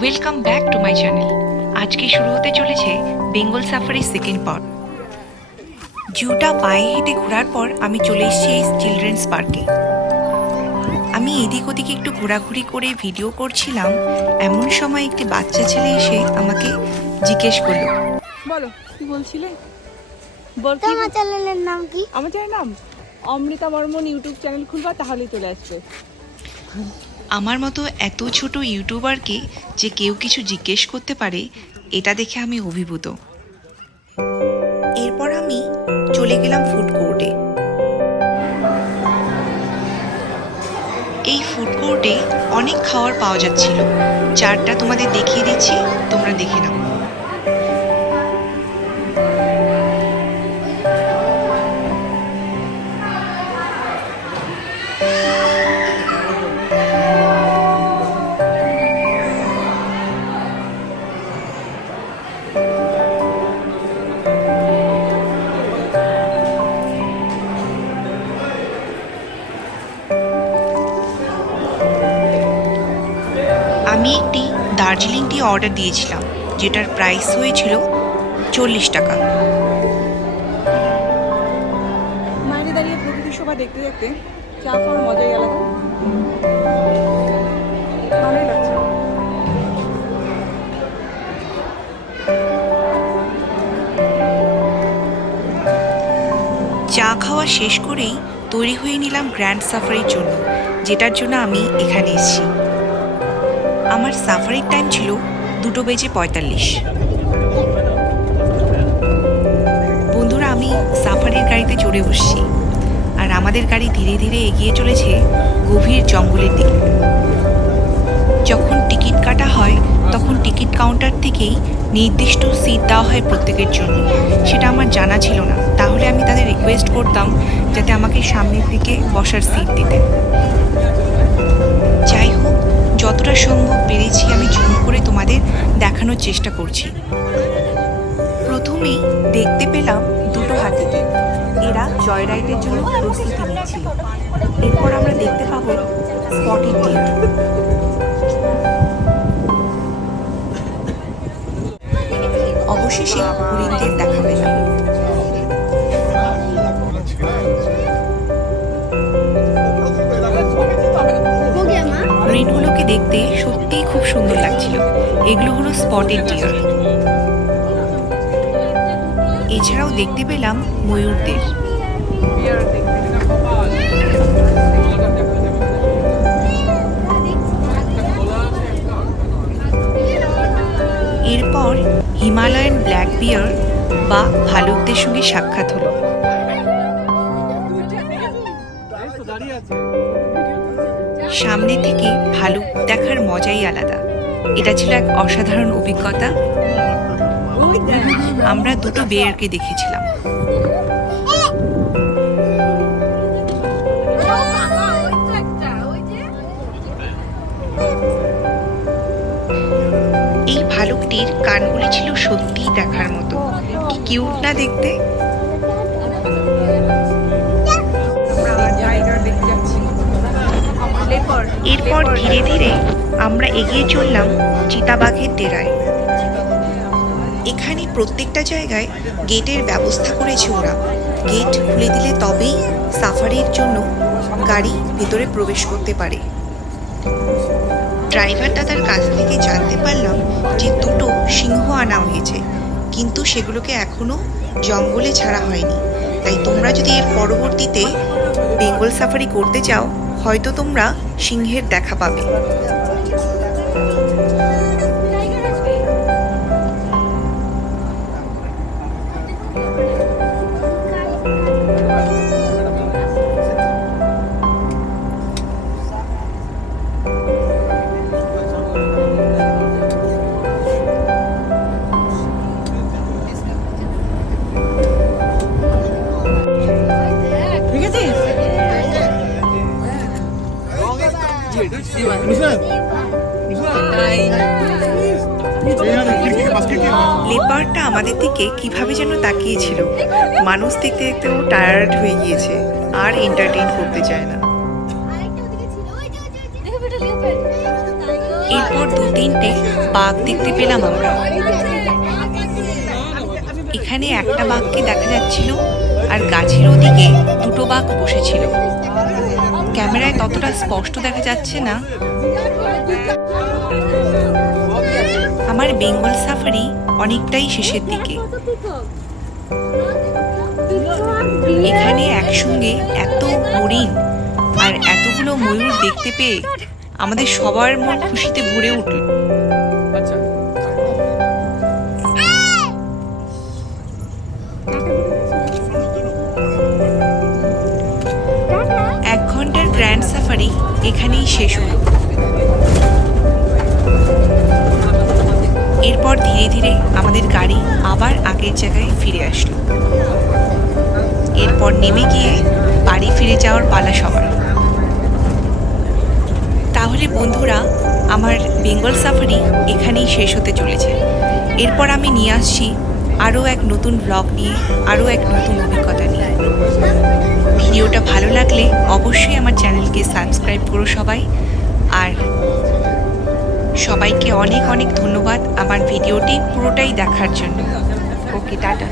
Welcome back to my channel. আজকে শুরু হতে চলেছে বেঙ্গল সাফারির সেকেন্ড পার্ট। জুটা পায়ে হেঁটে ঘোরার পর আমি চলে এসেছি এই চিলড্রেন্স পার্কে। আমি এদিক ওদিকে একটু ঘোরাঘুরি করে ভিডিও করছিলাম, এমন সময় একটি বাচ্চা ছেলে এসে আমাকে জিজ্ঞেস করলো, বলো কি বলছিলে? তোমার চ্যানেলের নাম কি? আমার চ্যানেলের নাম অমৃতা বর্মন। ইউটিউব চ্যানেল খুলবা তাহলেই চলে আসবে। আমার মতো এত ছোট ইউটিউবারকে যে কেউ কিছু জিজ্ঞেস করতে পারে, এটা দেখে আমি অভিভূত। এরপর আমি চলে গেলাম ফুড কোর্টে। এই ফুড কোর্টে অনেক খাবার পাওয়া যাচ্ছিল, চারটা তোমাদের দেখিয়ে দিচ্ছি, তোমরা দেখে নাও। আমি একটি দার্জিলিং টি অর্ডার দিয়েছিলাম, যেটার প্রাইস হয়েছিল 40 টাকা। বাইরে দাঁড়িয়ে প্রকৃতি শোভা দেখতে দেখতে চা খাওয়ার মজাই আলাদা। ভালোই লাগছে। চা খাওয়া শেষ করেই তৈরি হয়ে নিলাম গ্র্যান্ড সাফারির জন্য, যেটার জন্য আমি এখানে এসেছি। আমার সাফারির টাইম ছিল 2:45। বন্ধুরা, আমি সাফারির গাড়িতে চড়ে বসছি, আর আমাদের গাড়ি ধীরে ধীরে এগিয়ে চলেছে গভীর জঙ্গলের দিকে। যখন টিকিট কাটা হয় তখন টিকিট কাউন্টার থেকেই নির্দিষ্ট সিট দেওয়া হয় প্রত্যেকের জন্য। সেটা আমার জানা ছিল না, তাহলে আমি তাদের রিকোয়েস্ট করতাম যাতে আমাকে সামনের দিকে বসার সিট দিতে। যাই হোক, যতটা সম্ভব পেরেছি আমি জুম করে তোমাদের দেখানোর চেষ্টা করছি। প্রথমেই দেখতে পেলাম দুটো হাতিকে, এরা জয় রাইডের জন্য প্রস্তুতি নিচ্ছিল। এরপর আমরা দেখতে পাবো স্পটেড ডিয়ার। অবশেষে হরিণদের দেখা পেলাম। হরিণগুলোকে দেখতে সত্যিই খুব সুন্দর লাগছিল। এগুলো হলো স্পটেড ডিয়ার। এছাড়াও দেখতে পেলাম ময়ূরদের। এরপর হিমালয়ান ব্ল্যাক বিয়ার বা ভালুকদের সঙ্গে সাক্ষাৎ হলো। সামনে থেকে ভালুক দেখার মজাই আলাদা। এটা ছিল এক অসাধারণ অভিজ্ঞতা। আমরা দুটো বেয়ারকে দেখেছিলাম। এই ভালুকটির কানগুলি ছিল সত্যিই দেখার মতো, কি কিউট না দেখতে। এরপর ধীরে ধীরে আমরা এগিয়ে চললাম চিতাবাঘের ডেরায়। এখানে প্রত্যেকটা জায়গায় গেটের ব্যবস্থা করেছে ওরা। গেট খুলে দিলে তবেই সাফারির জন্য গাড়ি ভেতরে প্রবেশ করতে পারে। ড্রাইভার দাদার কাছ থেকে জানতে পারলাম যে দুটো সিংহ আনা হয়েছে, কিন্তু সেগুলোকে এখনো জঙ্গলে ছাড়া হয়নি। তাই তোমরা যদি এর পরবর্তীতে বেঙ্গল সাফারি করতে চাও, হয়তো তোমরা সিংহের দেখা পাবে। লেপার্ডটা আমাদের দিকে কিভাবে যেন তাকিয়েছিল। মানুষ দেখতে দেখতে ও টায়ার্ড হয়ে গিয়েছে, আর এন্টারটেইন করতে চায় না। এরপর 2-3টে বাঘ দেখতে পেলাম আমরা। এখানে একটা বাঘকে দেখা যাচ্ছিল, আর গাছের ওদিকে 2টো বাঘ বসেছিল। ক্যামেরায় ততটা স্পষ্ট দেখা যাচ্ছে না। আমার বেঙ্গল সাফারি অনেকটাই শেষের দিকে। এখানে একসঙ্গে এত হরিণ আর এতগুলো ময়ূর দেখতে পেয়ে আমাদের সবার মন খুশিতে ভরে উঠল। এক ঘন্টার গ্র্যান্ড সাফারি এখানেই শেষ হলো। এরপর ধীরে ধীরে আমাদের গাড়ি আবার আগের জায়গায় ফিরে আসলো। এরপর নেমে গিয়ে বাড়ি ফিরে যাওয়ার পালা সবার। তাহলে বন্ধুরা, আমার বেঙ্গল সাফারি এখানেই শেষ হতে চলেছে। এরপর আমি নিয়ে আসছি আরও এক নতুন ব্লগ নিয়ে, আরও এক নতুন অভিজ্ঞতা নিয়ে। ভিডিওটা ভালো লাগলে অবশ্যই আমার চ্যানেলকে সাবস্ক্রাইব করো সবাই। আর সবাইকে অনেক অনেক ধন্যবাদ আমার ভিডিওটি পুরোটাই দেখার জন্য। ওকে, টাটা।